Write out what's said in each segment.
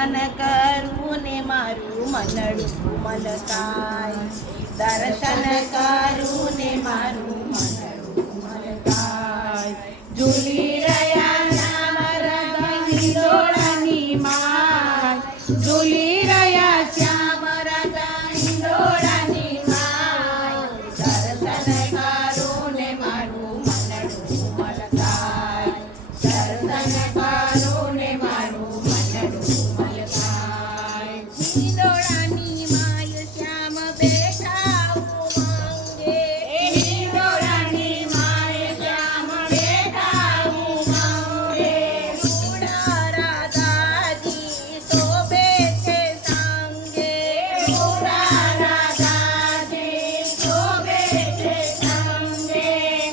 દર્શન કરું ને મારું મનડું મલકાય. દર્શન કરું ને મારું મનડું મલકાય. ઝૂલી રહ્યા શ્યામ રંગ હિંડોળાની માય. ઝૂલી રહ્યા શ્યામ રંગ હિંડોળાની માય. દર્શન કરું ને મારું મનડું મલકાય. દર્શન કરું ને મારું મનડું મલકાય. હિંડોળાની માય શ્યામ બેઠા ઉમંગે. હિંડોળાની માય શ્યામ બેઠા ઉમંગે. રૂડા રાધાજી શોભે છે સાંગે. રૂડા રાધાજી શોભે છે સાંગે.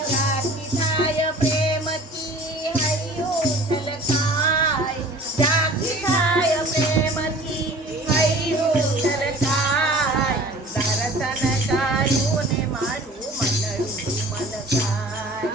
ઝાંખી થાય પ્રેમથી હૈયું છલકાય. ઝાંખી થાય પ્રેમથી હૈયું છલકાય. દર્શન કરું ને મારું મનડું મલકાય.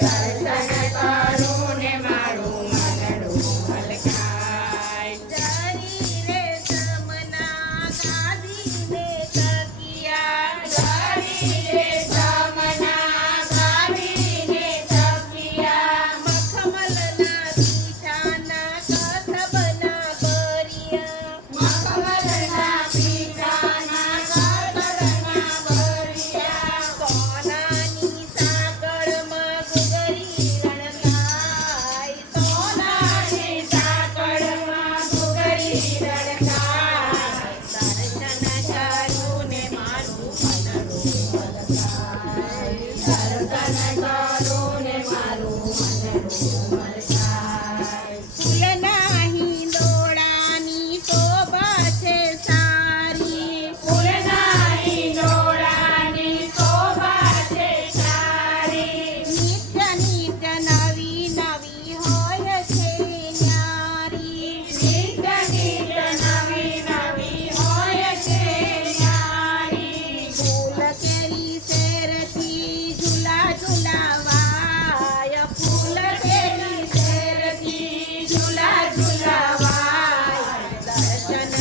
દર્શન કરું ને મારું મનડું મલકાય. જરી રે સમના ગાદીને તકિયા. જરી રે સમના ગાદીને તકિયા. મખમલના પીઠાના કસબના ભર્યા. મખમલના પીઠાના કસબના ભર્યા. સોનાની સાંકળમાં ઘૂઘરી રણકાય. સોનાની સાંકળમાં ઘૂઘરી રણકાય. દર્શન કરું ને મારું મનડું મલકાય. દર્શન કરું ને મારું મનડું મલકાય. ફૂલના હિંડોળાની શોભા છે સારી. ફૂલના હિંડોળાની શોભા છે સારી. નિત્ય નિત્ય નવી નવી હોય છે ન્યારી. નિત્ય નિત્ય નવી નવી હોય છે ન્યારી. ફૂલ કેરી શેરથી ઝૂલા ઝૂલાવાય. ફૂલ કેરી શેરથી ઝૂલા ઝૂલાવાય. દર્શન